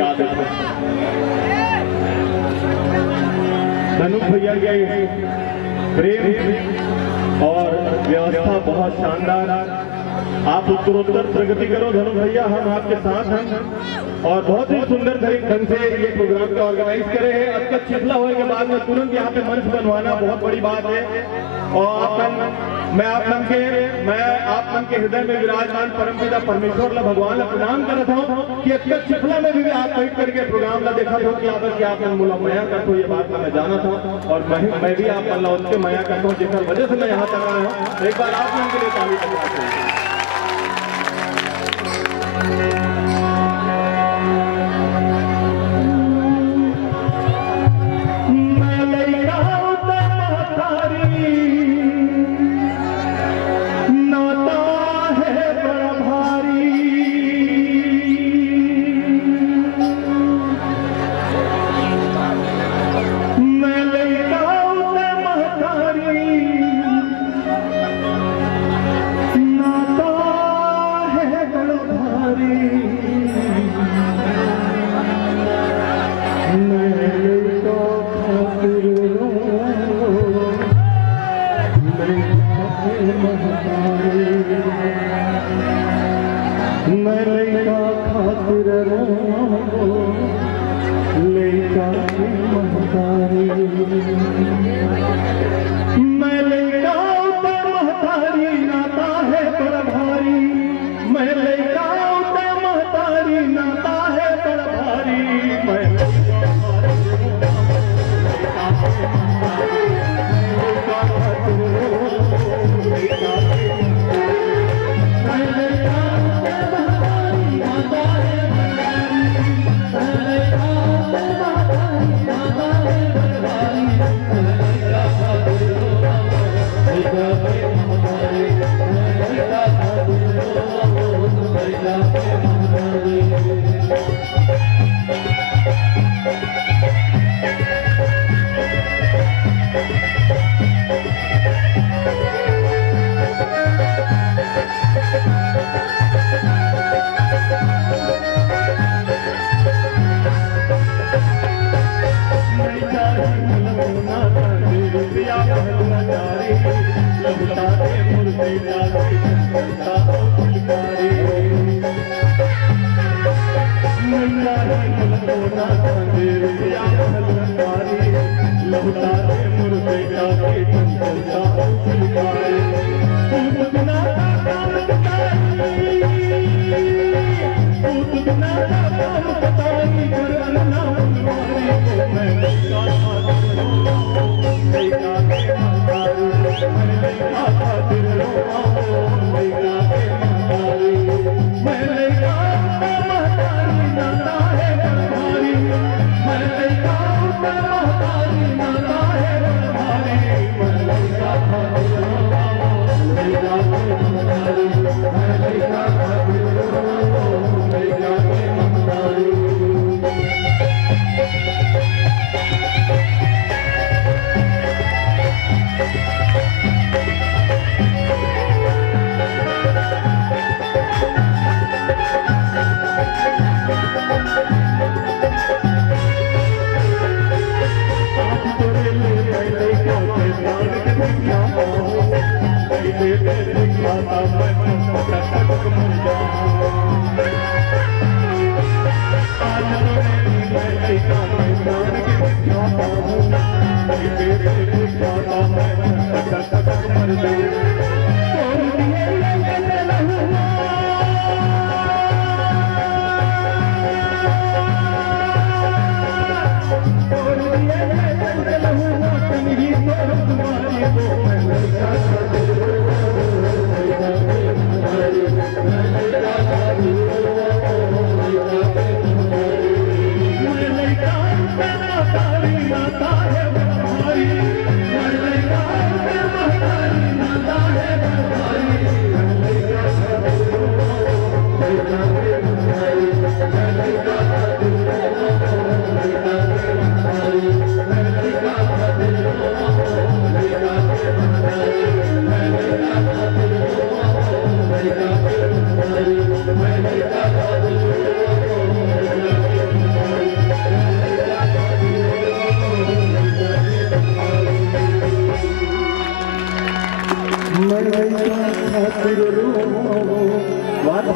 क्या देखो धनु भैया की प्रेम और व्यवस्था बहुत शानदार। आप उत्तरोत्तर प्रगति करो धनु भैया, हम आपके साथ हैं। और बहुत ही सुंदर ढंग से ये प्रोग्राम का ऑर्गेनाइज करे हैं। अब तक चिखला होने के बाद में तुरंत यहाँ पे मंच बनवाना बहुत बड़ी बात है। और मैं आप मन के हृदय में विराजमान परमपिता परमेश्वर ला भगवान ला प्रणाम करता हूँ कि अब चिखला में भी आप बैठ करके प्रोग्राम ला देखा हो कि आप मुला मया करते हो, ये बात मैं जाना था। और मैं भी आप उसके मया करता हूँ जिस वजह से मैं यहाँ तक आया हूँ। एक बार आप मन के लिए ताली बजाते हैं।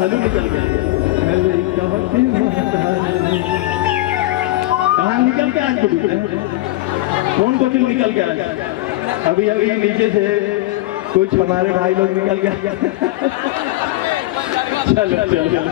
हलू निकल गया। कहाँ निकल के आज कौन को क्यों निकल गया? अभी अभी नीचे से कुछ हमारे भाई लोग निकल गए। चलो चलो